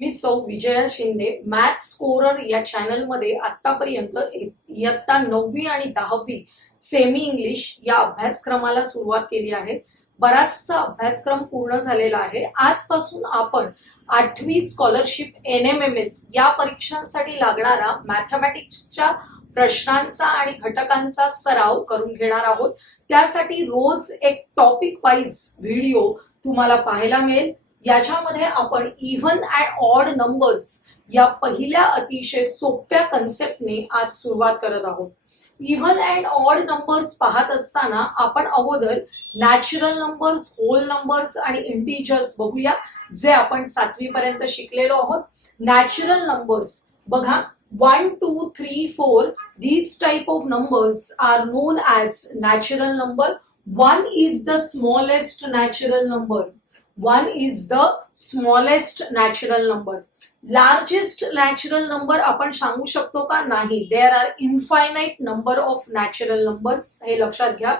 मी सौ Vijaya Shinde math scorer या channel मध्ये आतापर्यंत इयत्ता 9वी आणि 10वी सेमी इंग्लिश या अभ्यासक्रमाला सुरुवात केली आहे. बराचसा अभ्यासक्रम पूर्ण झालेला आहे. आजपासून आपण 8वी स्कॉलरशिप NMMS या परीक्षांसाठी लागणारा मॅथमॅटिक्सच्या प्रश्नांचा आणि घटकांचा सराव करून घेणार आहोत. त्यासाठी रोज एक टॉपिक वाईज व्हिडिओ तुम्हाला पाहायला मिळेल. याच्यामध्ये आपण इव्हन अँड ऑड नंबर्स या पहिल्या अतिशय सोप्या कन्सेप्टने आज सुरुवात करत आहोत. इव्हन अँड ऑड नंबर्स पाहत असताना आपण अगोदर नॅचरल नंबर्स, होल नंबर्स आणि इंटिजर्स बघूया, जे आपण 7वी पर्यंत शिकलेलो आहोत. नॅचरल नंबर्स बघा, 1, 2, 3, 4 these type of numbers are known as natural number. 1 is the smallest natural number. 1 is the smallest natural number. Largest natural number आपण सांगू शकतो का? नाही. There are infinite number of natural numbers. हे लक्षात घ्या.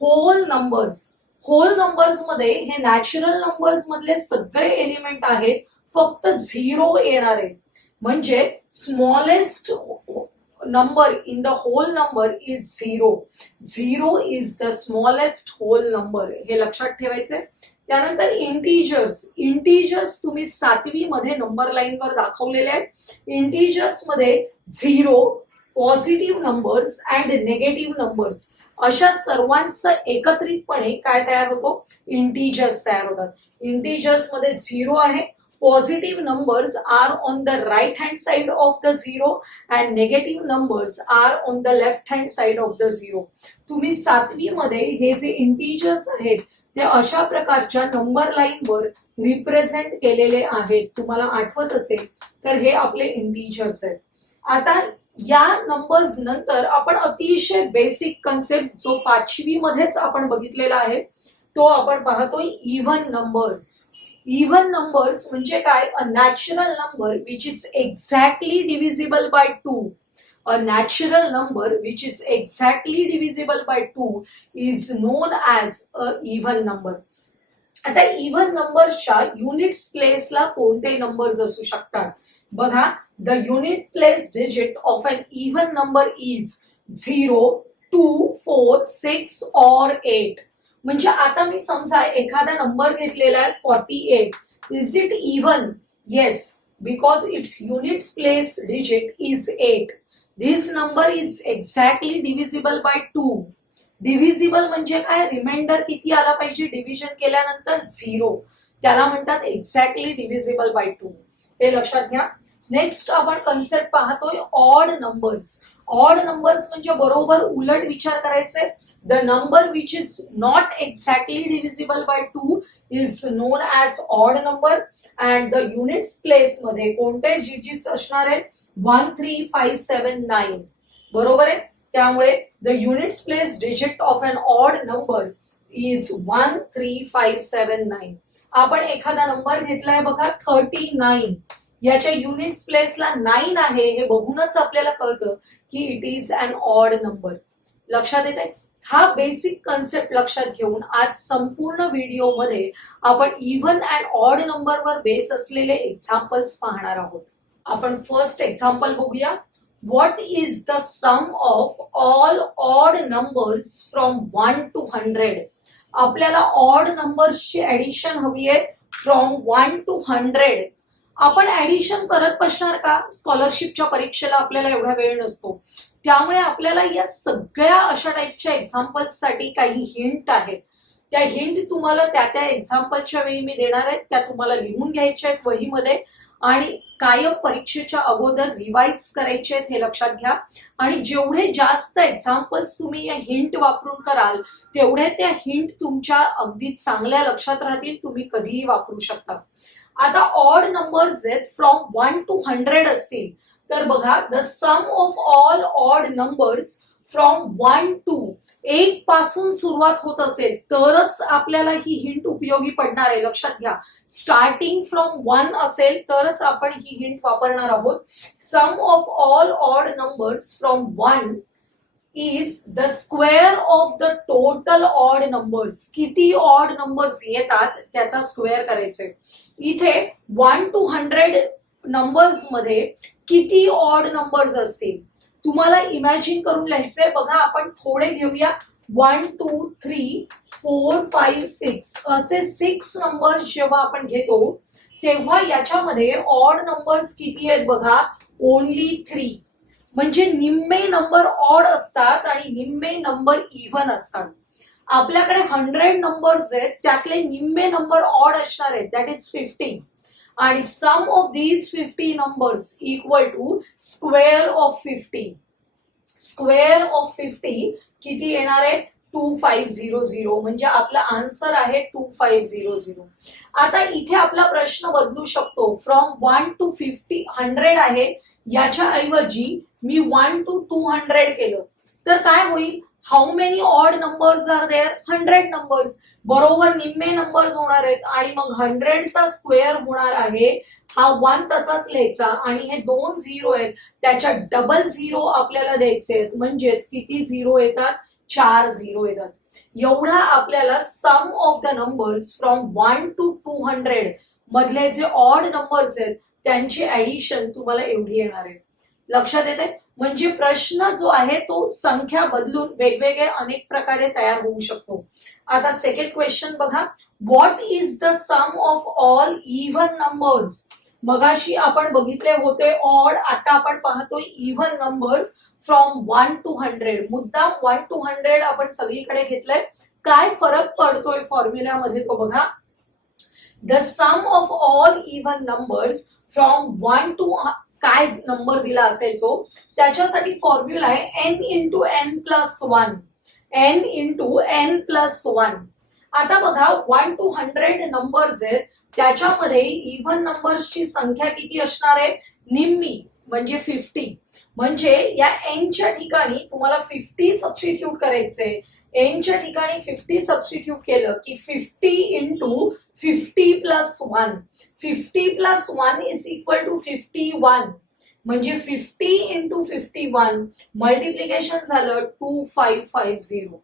Hole numbers, hole numbers मध्ये हे नॅचरल नंबर्स मधले सगळे एलिमेंट आहेत, फक्त 0 येणार आहे. म्हणजे smallest number in the whole number is 0. 0 is the smallest whole number. हे लक्षात ठेवायचे. त्यानंतर इंटिजर्स, इंटिजर्स तुम्ही 7वी मध्ये नंबर लाईन वर दाखवलेले आहेत. इंटिजर्स मध्ये 0, positive numbers and negative numbers अशा सर्वांचं एकत्रितपणे काय तयार होतो? इंटिजर्स तयार होतात. इंटिजर्स मध्ये 0 आहे. Positive numbers are on the right hand side of the 0 and negative numbers are on the left hand side of the 0. तुम्ही 7वी मध्ये हे जे इंटिजर्स आहेत ते अशा प्रकारच्या नंबर लाईन वर रिप्रेझेंट केलेले आहेत. तुम्हाला आठवत असेल तर हे आपले इंटिजर्स आहेत. आता या नंबर्स नंतर आपण अतिशय बेसिक कन्सेप्ट जो 5वी मध्येच आपण बघितलेला आहे तो आपण पाहतोय, इव्हन नंबर्स. इव्हन नंबर्स म्हणजे काय? A natural number which is exactly divisible by 2. A natural number which is exactly divisible by 2 is known as a even number. आता इव्हन नंबर्सच्या युनिट्स प्लेसला कोणते नंबर्स असू शकतात? बघा, the unit place digit of an even number is 0, 2, 4, 6 or 8. म्हणजे आता मी समजा एखादा नंबर घेतलेला आहे 48. Is it even? Yes, because it's units place digit is 8. This number is exactly divisible by 2. Divisible म्हणजे काय? रिमाइंडर किती आला पाहिजे डिव्हिजन केल्यानंतर? 0. त्याला म्हणतात एक्झॅक्टली डिव्हिजिबल बाय 2. हे लक्षात घ्या. नेक्स्ट आपण कन्सेप्ट पाहतोय ऑड नंबर्स. ऑड नंबर्स म्हणजे बरोबर उलट विचार करायचे. The number which is not exactly divisible by 2 is known as odd number. And the units place मध्ये कोणते डिजिट्स असणार आहेत? 1, 3, 5, 7, 9. बरोबर आहे. त्यामुळे the units place digit of an odd number is 1, 3, 5, 7, 9. आपण एखादा नंबर घेतलाय बघा 39. याच्या युनिट्स प्लेसला 9 आहे हे बघूनच आपल्याला कळतं की it is an odd number. लक्षात येते? हा बेसिक कन्सेप्ट लक्षात घेऊन आज संपूर्ण व्हिडिओमध्ये आपण इव्हन अँड ऑड नंबरवर बेस असलेले एक्झाम्पल्स पाहणार आहोत. आपण फर्स्ट एक्झाम्पल बघूया. What is the sum of all odd numbers from 1 to 100? आपल्याला ऑड नंबर्सची ऍडिशन हवी आहे फ्रॉम 1 to 100. आपण ऍडिशन करत बसणार का? स्कॉलरशिपच्या परीक्षेला आपल्याला एवढा वेळ नसतो. त्यामुळे आपल्याला या सगळ्या अशा टाईपच्या एक्झाम्पल्स साठी काही हिंट आहेत. त्या हिंट तुम्हाला त्या त्या एक्झाम्पलच्या वेळी मी देणार आहे. त्या तुम्हाला लिहून घ्यायच्या आहेत वहीमध्ये आणि कायम परीक्षेच्या अगोदर रिवाइज करायचे आहेत, हे लक्षात घ्या. आणि जेवढे जास्त एक्झाम्पल्स तुम्ही या हिंट वापरून कराल तेवढे त्या हिंट तुमच्या अगदी चांगल्या लक्षात राहतील. तुम्ही कधीही वापरू शकता. आता ऑड नंबर्स आहेत फ्रॉम 1 to 100 असतील तर बघा, the sum of all odd numbers from 1 to 1 पासून सुरुवात होत असेल तरच आपल्याला ही हिंट उपयोगी पडणार आहे. लक्षात घ्या. स्टार्टिंग फ्रॉम 1 असेल तरच आपण ही हिंट वापरणार आहोत. Sum of all odd numbers from 1 is the square of the total odd numbers. किती ऑड नंबर्स येतात त्याचा स्क्वेअर करायचे. इथे 1 to 100 नंबर्स मध्ये किती ऑड नंबर्स असतील तुम्हाला इमॅजिन करून लिहायचंय बघा. आपण थोडे घेऊया. 1 2 3 4 5 6 असे 6 नंबर्स जेव्हा आपण घेतो तेव्हा याच्यामध्ये ऑड नंबर्स किती आहेत बघा, ओनली 3. म्हणजे निम्मे नंबर ऑड असतात आणि निम्मे नंबर इव्हन असतात. आपल्याकडे 100 नंबर्स आहेत त्यातले निम्मे नंबर ऑड असणार आहेत, दॅट इज 50. आणि sum of these 50 numbers equal to square of 50. Square of 50 किती येणार आहे, 2500. म्हणजे आपला आन्सर आहे 2500. आता इथे आपला प्रश्न बदलू शकतो. फ्रॉम 1 to 50 100 आहे, याच्या ऐवजी मी 1 to 200 केलं तर काय होईल. How many odd numbers are there, 100 numbers. बरोबर निम्मे नंबर्स होणार आहेत आणि मग 100चा स्क्वेअर होणार आहे. हा 1 तसाच लिहायचा आणि हे 2 झिरो आहेत त्याच्या डबल झिरो आपल्याला द्यायचे आहेत. म्हणजेच किती झिरो येतात, 4 झिरो येतात. एवढा आपल्याला sum of the numbers from 1 to 200 मधले जे ऑड नंबर्स आहेत त्यांची ऍडिशन तुम्हाला एवढी येणार आहे. लक्षात येते. म्हणजे प्रश्न जो आहे तो संख्या बदलून वेगवेगळे अनेक प्रकारे तयार होऊ शकतो. आता सेकंड क्वेश्चन बघा. What is the sum of all even numbers. मगाशी आपण बघितले होते ऑड, आता आपण पाहतोय इव्हन नंबर्स फ्रॉम 1 to 100. मुद्दाम 1 to 100 आपण सगळीकडे घेतलंय. काय फरक पडतोय फॉर्म्युल्यामध्ये तो बघा. The sum of all even numbers from 1 to काय नंबर दिला असेल तो त्याच्यासाठी फॉर्म्युला आहे n into n plus 1. n into n plus 1. आता बघा 1 to 100 नंबर्स आहेत त्याच्यामध्ये इव्हन नंबर्सची संख्या किती असणार आहे, निम्मी म्हणजे 50. म्हणजे या n च्या ठिकाणी तुम्हाला 50 सबस्टिट्यूट करायचे. n च्या ठिकाणी 50 सबस्टिट्यूट केलं की 50 into 50 plus 1. 50 plus 1 is equal to 51. म्हणजे 50 इंटू 51 मल्टिप्लिकेशन झालं 2550.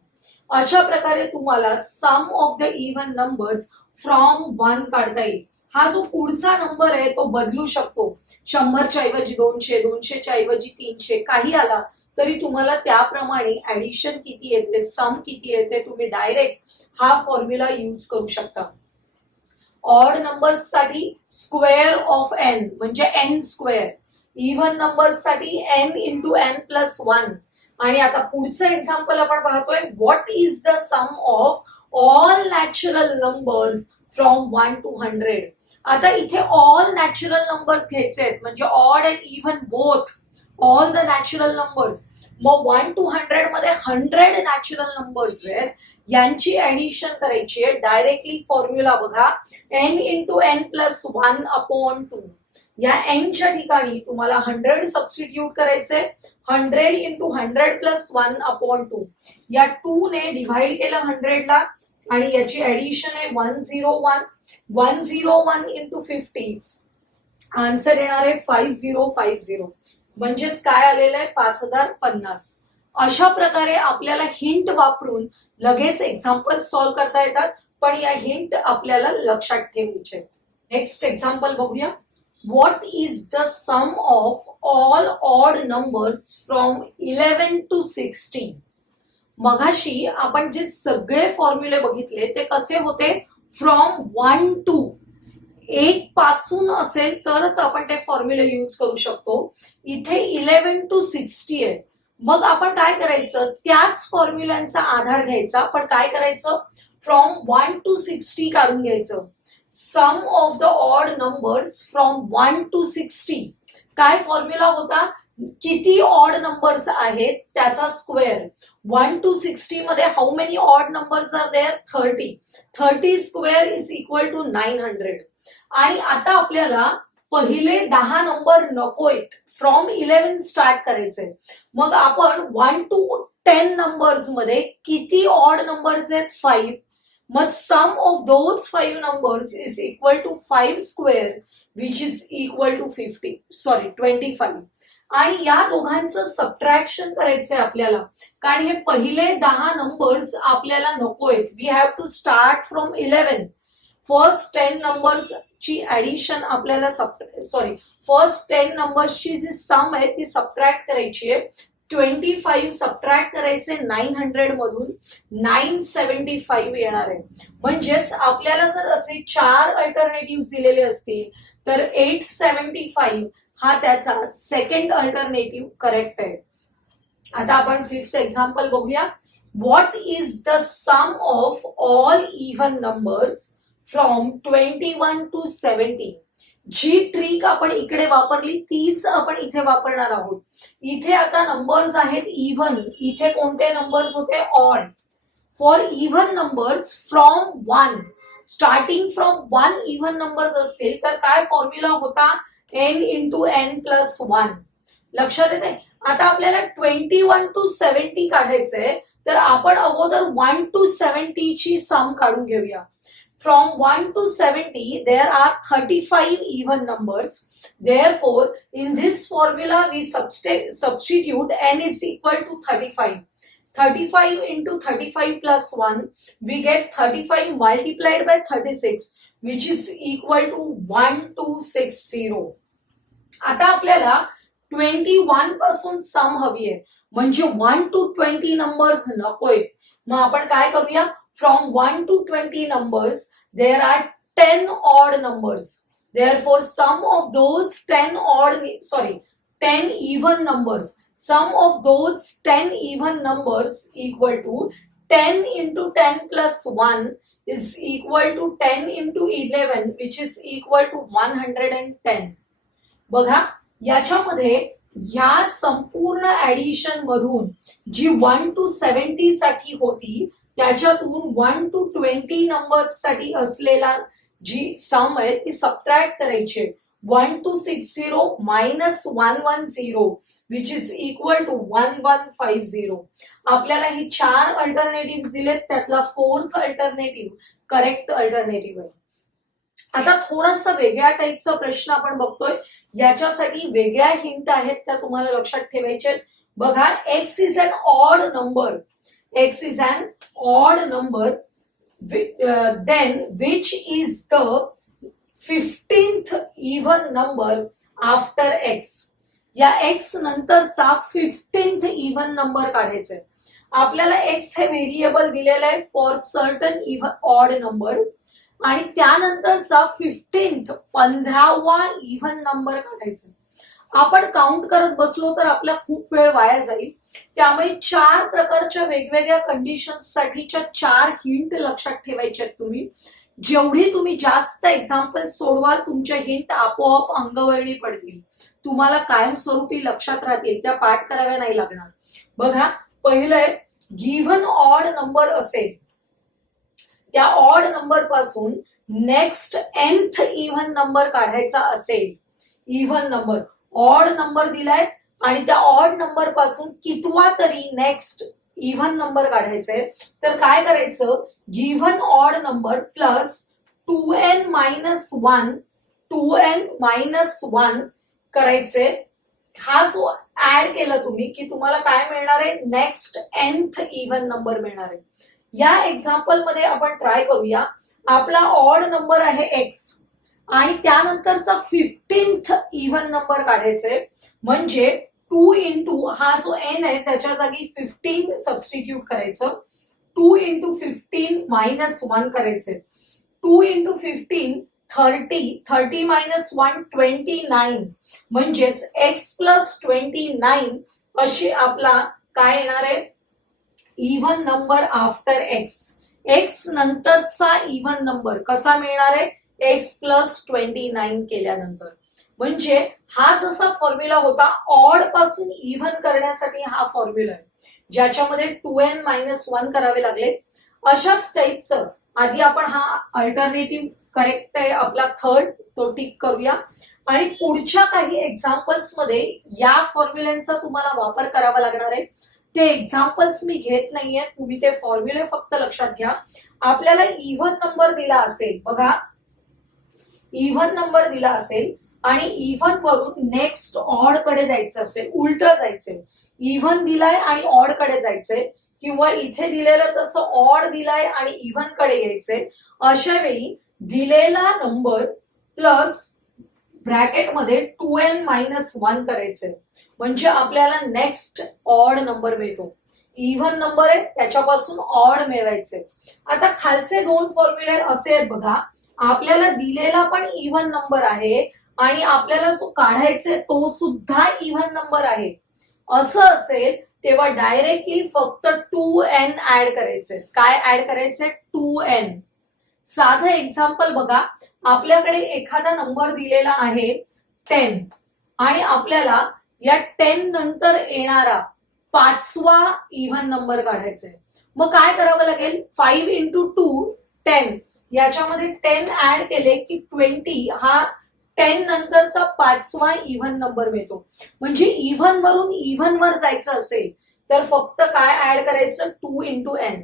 अशा प्रकारे तुम्हाला sum of the even numbers from 1 काढता येईल. हा जो पुढचा नंबर आहे तो बदलू शकतो. 100च्या ऐवजी 200, 200च्या ऐवजी 300 काही आला तरी तुम्हाला त्याप्रमाणे ऍडिशन किती येते, सम किती येते तुम्ही डायरेक्ट हा फॉर्म्युला यूज करू शकता. ऑड नंबर्स साठी स्क्वेअर ऑफ n म्हणजे n स्क्वेअर. इव्हन नंबर्स साठी n इंटू n प्लस 1. आणि आता पुढचं एक्झाम्पल आपण पाहतोय. What is the sum of all natural numbers from 1 to 100. आता इथे ऑल नॅचरल नंबर्स घ्यायचे आहेत म्हणजे odd and even both, all the natural numbers. मग 1 to 100 मध्ये 100 नॅचरल नंबर्स आहेत यांची ऍडिशन करायची आहे. डायरेक्टली फॉर्म्युला बघा. n into n plus 1 upon 2. या n च्या ठिकाणी तुम्हाला 100 सबस्टिट्यूट करायचे. 100 इंटू 100 प्लस 1 अपॉन 2. या 2 ने डिव्हाइड केलं 100 ला आणि याची ऍडिशन आहे 101. 101 इंटू 50 आन्सर येणार आहे 5050. म्हणजेच काय आलेलं आहे 5050. अशा प्रकारे आपल्याला हिंट वापरून लगेच एक्झाम्पल सॉल्व्ह करता येतात, पण या हिंट आपल्याला लक्षात ठेवायचे आहेत. नेक्स्ट एक्झाम्पल बघूया. What is the sum of all odd numbers from 11 to 16? मगाशी आपण जे सगळे फॉर्म्युले बघितले ते कसे होते, फ्रॉम 1 to 1 पासून असेल तरच आपण ते फॉर्म्युले यूज करू शकतो. इथे 11 to 60 आहे. मग आपण काय करायचं, त्याच फॉर्म्युल्यांचा आधार घ्यायचा, पण काय करायचं, फ्रॉम 1 to 60 काढून घ्यायचं. Sum of the odd numbers from 1 to 60. काय फॉर्म्युला होता, किती ऑड नंबर्स आहेत त्याचा स्क्वेअर. 1 to 60 मध्ये how many odd numbers are there, 30. 30 square is equal to 900. आणि आता आपल्याला पहिले 10 नंबर नकोयत, फ्रॉम 11 स्टार्ट करायचंय. मग आपण 1 to 10 नंबर्स मध्ये किती ऑड नंबर्स आहेत, 5. मग sum of those 5 numbers is equal to 5 square which is equal to 25. आणि या दोघांचं सबट्रॅक्शन करायचंय आपल्याला, कारण हे पहिले 10 नंबर्स आपल्याला नकोयत. We have to start from 11. First 10 numbers ची ऍडिशन आपल्याला फर्स्ट 10 नंबर्सची जी सम आहे ती सबट्रॅक्ट करायची आहे. 25 सबट्रॅक्ट करायचे 900 मधून 975 येणार आहे. म्हणजेच आपल्याला जर असे 4 अल्टरनेटिव्ह दिलेले असतील तर 875 हा त्याचा सेकंड अल्टरनेटिव्ह करेक्ट आहे. आता आपण 5th एक्झाम्पल बघूया. What is the sum of all even numbers from 21 to 70? जी ट्रिक आपण इकडे वापरली तीच आपण इथे वापरणार आहोत. इथे आता नंबर्स आहेत इव्हन, इथे कोणते नंबर्स होते odd. For even numbers from 1, starting from 1 even numbers असतील तर काय फॉर्म्युला होता n इंटू n प्लस 1. लक्षात येते. आता आपल्याला 21 to 70 काढायचंय तर आपण अगोदर 1 to 70 ची सम काढून घेऊया. From 1 to 70, there are 35 even numbers. Therefore, in this formula, we substitute n is equal to 35. 35 into 35 plus 1, we get 35 multiplied by 36, which is equal to 1260. आता आपल्याला 21 पासून सम हवी आहे. म्हणजे 1 to 20 नंबर्स नकोय. मग आपण काय करूया. From 1 to 20 numbers, there are 10 odd numbers. Therefore, sum of those 10 even numbers, sum of those 10 even numbers equal to 10 into 10 plus 1 is equal to 10 into 11, which is equal to 110. बघा, याच्यामध्ये या संपूर्ण addition मधून जी 1 to 70 साठी होती त्याच्यातून 1 to 20 numbers साठी असलेला जी सम आहे ती सबट्रॅक्ट करायची. 1260 minus 110 which is equal to 1150. आपल्याला ही 4 अल्टरनेटिव्ह दिलेत त्यातला 4th अल्टरनेटिव्ह करेक्ट अल्टरनेटिव्ह आहे. आता थोडासा वेगळ्या टाईपचा प्रश्न आपण बघतोय. याच्यासाठी वेगळ्या हिंट आहेत त्या तुम्हाला लक्षात ठेवायचे. बघा, x is an odd number. X is an odd number, then which is the 15th even number after x? या x नंतरचा 15th even number काढायचा आहे. आपल्याला x हे व्हेरिएबल दिलेलं आहे for certain even odd number आणि त्यानंतरचा 15वा इव्हन नंबर काढायचा. आपण काउंट करत बसलो तर आपला खूप वेळ वाया जाईल. त्यामुळे 4 प्रकारच्या वेगवेगळ्या कंडिशन्स साठीच्या 4 हिंट लक्षात ठेवायच्या आहेत तुम्ही. जेवढी तुम्ही जास्त एक्झाम्पल सोडवाल तुमच्या हिंट आपोआप अंगवळणी पडतील. तुम्हाला कायमस्वरूपी लक्षात राहतील, त्या पाठ कराव्या नाही लागणार. बघा, पहिलं आहे गिव्हन ऑड नंबर असेल त्या ऑड नंबर पासून नेक्स्ट nth इव्हन नंबर काढायचा असेल. इव्हन नंबर ऑड नंबर दिलाय आणि त्या ऑड नंबर पासून कितवा तरी नेक्स्ट इव्हन नंबर काढायचंय तर काय करायचं. Given odd number plus 2n minus 1 2n minus 1 करायचे. हा जो ऍड केला तुम्ही की तुम्हाला काय मिळणार आहे नेक्स्ट nth इव्हन नंबर मिळणार आहे. या एक्झाम्पल मध्ये आपण ट्राय करूया. आपला ऑड नंबर आहे x आणि त्यानंतरचा 15th इव्हन नंबर काढायचे. म्हणजे 2 इंटू हा जो n आहे त्याच्या जागी 15 सबस्टिट्यूट करायचं. 2 इंटू 15 मायनस 1 करायचे. 2 इंटू 15 30 मायनस 1 29 म्हणजेच x प्लस 29 अशी आपला काय येणार आहे even number after x. x नंतरचा इव्हन नंबर कसा मिळणार आहे x प्लस 29 केल्यानंतर. म्हणजे हा जसा फॉर्म्युला होता ऑड पासून इव्हन करण्यासाठी हा फॉर्म्युला आहे ज्याच्यामध्ये 2n मायनस 1 करावे लागले. अशाच टाईपचं आधी आपण हा अल्टरनेटिव्ह करेक्ट आहे आपला थर्ड तो टिक करूया आणि पुढच्या काही एक्झाम्पल्स मध्ये या फॉर्म्युल्यांचा तुम्हाला वापर करावा लागणार आहे. ते एक्झाम्पल्स मी घेत नाहीये, तुम्ही ते फॉर्म्युले फक्त लक्षात घ्या. आपल्याला इव्हन नंबर दिला असेल, बघा इव्हन नंबर दिला असेल आणि इव्हन वरून नेक्स्ट ऑड कडे जायचं असेल, उलट जायचंय. इव्हन दिलाय आणि ऑड कडे जायचंय किंवा इथे दिलेलं तसं ऑड दिलाय आणि इव्हन कडे यायचंय. अशा वेळी दिलेला नंबर प्लस ब्रॅकेटमध्ये 2n मायनस 1 करायचंय, म्हणजे आपल्याला नेक्स्ट ऑड नंबर मिळतो. इव्हन नंबर आहे त्याच्यापासून ऑड मिळवायचे. आता खालचे दोन फॉर्म्युले असे आहेत बघा, आपल्याला दिलेला पण इव्हन नंबर आहे आणि आपल्याला जो काढायचा तो सुद्धा इव्हन नंबर आहे. असं असेल तेव्हा डायरेक्टली फक्त 2n ऍड करायचे. काय ऍड करायचे? 2n. साधं एक्झाम्पल बघा, आपल्याकडे एखादा नंबर दिलेला आहे 10 आणि आपल्याला या 10 नंतर येणारा पाचवा इव्हन नंबर काढायचा आहे. मग काय करावं लागेल? 5 इंटू 2 10, याच्यामध्ये 10 ऍड केले की 20 हा 10 नंतरचा पाचवा इव्हन नंबर मिळतो. म्हणजे इव्हन वरून इव्हन वर जायचं असेल तर फक्त काय ऍड करायचं? 2 इंटू n.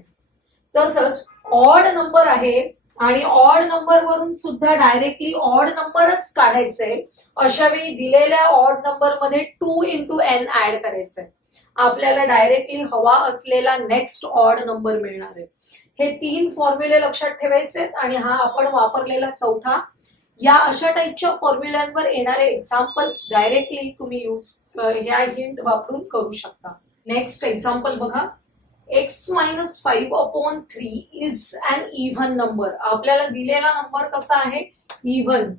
तसंच ऑड नंबर आहे आणि ऑड नंबर वरून सुद्धा डायरेक्टली ऑड नंबरच काढायचंय. अशा वेळी दिलेल्या ऑड नंबर मध्ये 2 इंटू n ऍड करायचंय. आपल्याला डायरेक्टली हवा असलेला नेक्स्ट ऑड नंबर मिळणार आहे. हे 3 फॉर्म्युले लक्षात ठेवायचे आणि हा आपण वापरलेला चौथा. या अशा टाईपच्या फॉर्म्युल्यांवर येणारे एक्झाम्पल्स डायरेक्टली तुम्ही ह्या हिंट वापरून करू शकता. नेक्स्ट एक्झाम्पल बघा, x minus 5 upon 3 is an even number. आपल्याला दिलेला नंबर कसा आहे? Even.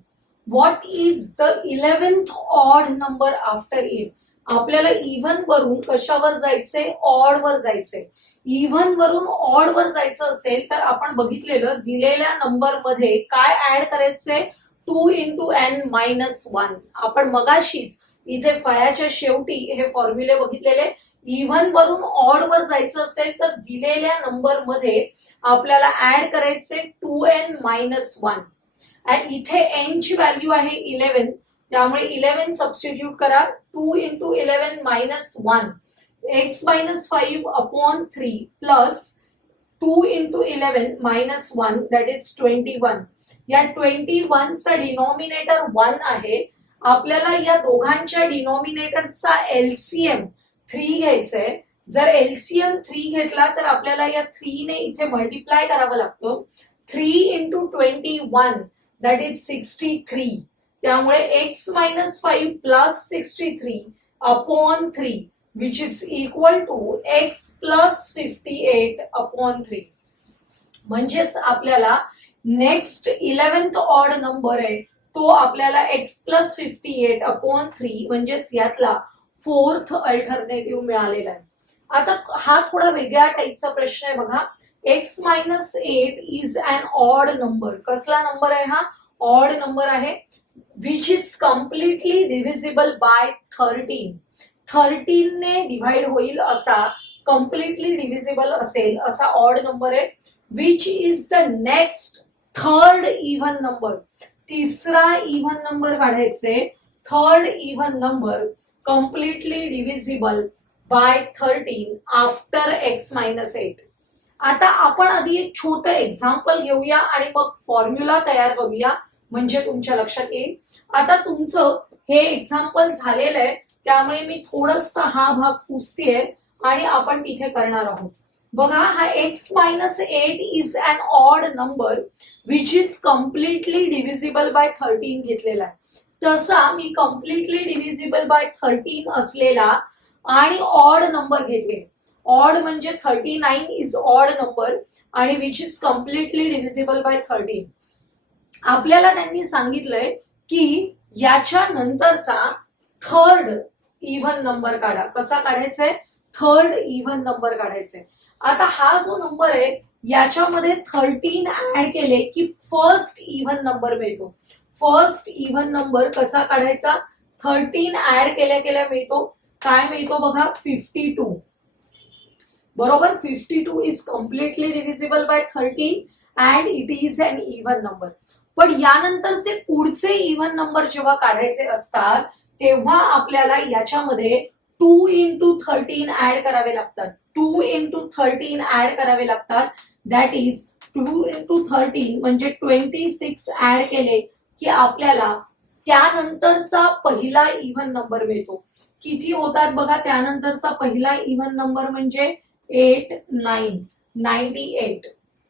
What is the 11th odd number after it. आपल्याला इव्हन वरून कशावर जायचंय? ऑड वर जायचंय. इव्हन वरून ऑड वर जायचं असेल तर आपण बघितलेलं दिलेल्या नंबर मध्ये काय ऍड करायचंय? 2 इंटू n मायनस 1. आपण मगाशीच इथे फळ्याच्या शेवटी हे फॉर्म्युले बघितलेले. इव्हन वरून ऑड वर जायचं असेल तर दिलेल्या नंबर मध्ये आपल्याला ऍड करायचे 2n मायनस 1. आणि इथे n ची व्हॅल्यू आहे 11, त्यामुळे 11 सबस्टिट्यूट करा. 2 into 11 minus 1, x minus 5 upon 3 plus 2 into 11 minus 1 that is 21. या 21 चा डिनॉमिनेटर 1 आहे. आपल्याला या दोघांच्या डिनॉमिनेटरचा एलसीएम 3 घ्यायचंय. जर एलसीएम 3 घेतला तर आपल्याला या 3 ने इथे मल्टिप्लाय करावं लागतं. 3 इंटू 21 दॅट इज 63. त्यामुळे x minus 5 plus 63 upon 3 which is equal to x plus 58 upon 3. म्हणजेच आपल्याला नेक्स्ट 11th ऑड नंबर आहे तो आपल्याला x प्लस 58 अपॉन 3 म्हणजेच यातला 4th अल्टरनेटिव्ह मिळालेला आहे. आता हा थोडा वेगळ्या टाईपचा प्रश्न आहे बघा. x minus 8 is an odd number. कसला नंबर आहे हा? ऑड नंबर आहे. Which is completely divisible by 13. 13 ने डिव्हाइड होईल असा, कम्प्लिटली डिव्हिजिबल असेल असा ऑड नंबर आहे. Which is the next third even number. तिसरा इव्हन नंबर काढायचे. Third even number completely divisible by 13 after x minus 8. आता आपण आधी एक छोटं एक्झाम्पल घेऊया आणि मग फॉर्म्युला तयार करूया, म्हणजे तुमच्या लक्षात येईल. आता तुमचं हे एक्झाम्पल झालेलं आहे त्यामुळे मी थोडासा हा भाग पुसतेय आणि आपण तिथे करणार आहोत. बघा, हा x minus 8 is an odd number which is completely divisible by 13 घेतलेला आहे. तसा मी कम्प्लिटली डिव्हिजिबल बाय 13 असलेला आणि ऑड नंबर घेते. ऑड म्हणजे 39 इज ऑड नंबर आणि which is completely divisible by 13. आपल्याला त्यांनी सांगितलंय की याच्या नंतरचा थर्ड इव्हन नंबर काढा. कसा काढायचाय? थर्ड इव्हन नंबर काढायचाय. आता हा जो नंबर आहे याच्यामध्ये 13 ऍड केले की फर्स्ट इव्हन नंबर मिळतो. फर्स्ट इव्हन नंबर कसा काढायचा? 13 ऍड केल्या केल्या मिळतो. काय मिळतो बघा? 52. बरोबर. 52 is completely divisible by 13 and it is an even number. पण यानंतरचे पुढचे इव्हन नंबर जेव्हा काढायचे असतात तेव्हा आपल्याला याच्यामध्ये 2 इंटू 13 ऍड करावे लागतात. 2 इंटू 13 ऍड करावे लागतात. दॅट इज 2 इंटू 13 म्हणजे 26 ऍड केले की आपल्याला त्यानंतरचा पहिला इव्हन नंबर मिळतो. किती होतात बघा त्यानंतरचा पहिला इव्हन नंबर? म्हणजे 8 9 98.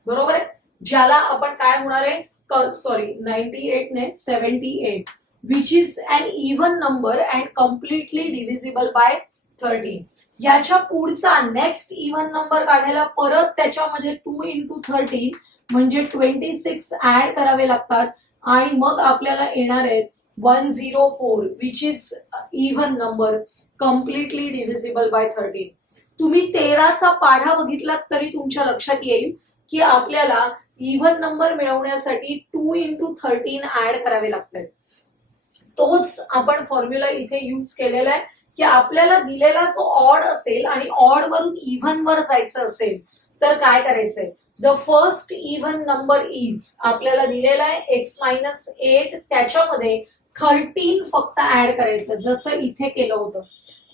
बरोबर. ज्याला आपण काय होणार आहे? सॉरी 98 ने 78 which is an even number and completely divisible by 13. याच्या पुढचा नेक्स्ट इव्हन नंबर काढायला परत त्याच्यामध्ये 2 into 13 म्हणजे 26 ऍड करावे लागतात आणि मग आपल्याला येणार आहेत 104 which is even number completely divisible by 13. तुम्ही 13चा पाढा बघितलात तरी तुमच्या लक्षात येईल की आपल्याला इव्हन नंबर मिळवण्यासाठी 2 into 13 ऍड करावे लागतात. तोच आपण फॉर्म्युला इथे यूज केलेला आहे की आपल्याला दिलेला जो ऑड असेल आणि ऑड वरून इव्हन वर जायचं असेल तर काय करायचंय. The first even number is आपल्याला दिलेला आहे x-8 त्याच्यामध्ये 13 फक्त ऍड करायचं जसं इथे केलं होतं.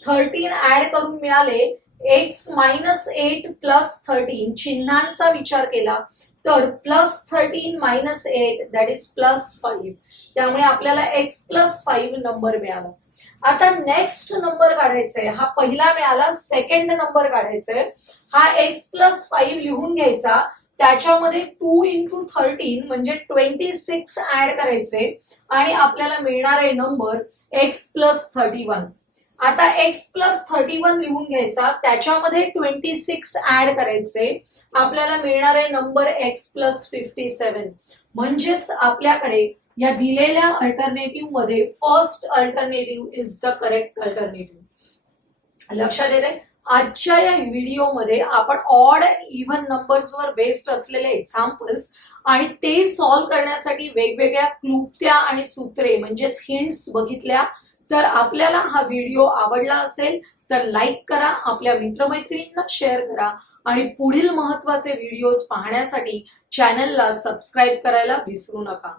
13 ऍड करून मिळाले x-8 प्लस 13. चिन्हांचा विचार केला तर plus 13 minus 8 that is plus 5. त्यामुळे आपल्याला x+5 नंबर मिळाला. आता नेक्स्ट नंबर काढायचंय. हा पहिला मिळाला, सेकंड नंबर काढायचंय. हा x+5 लिहून घ्यायचा, त्याच्यामध्ये 2 into 13 म्हणजे 26 ऍड करायचे आणि आपल्याला मिळणार आहे नंबर x+31. आता x+31 लिहून घ्यायचा, त्याच्यामध्ये 26 ऍड करायचे, आपल्याला मिळणार आहे नंबर x+57. म्हणजेच आपल्याकडे या दिलेल्या अल्टरनेटिव्ह मध्ये first alternative is the correct alternative. लक्षात येते. आजच्या या व्हिडिओमध्ये आपण odd even numbers were based असलेले एक्झाम्पल्स आणि ते सॉल्व्ह करण्यासाठी वेगवेगळ्या क्लुप्त्या आणि सूत्रे म्हणजेच हिंट्स बघितल्या. तर आपल्याला हा व्हिडिओ आवडला असेल तर लाईक करा, आपल्या मित्रमैत्रिणींना शेअर करा आणि पुढील महत्त्वाचे व्हिडिओज पाहण्यासाठी चॅनलला सबस्क्राईब करायला विसरू नका.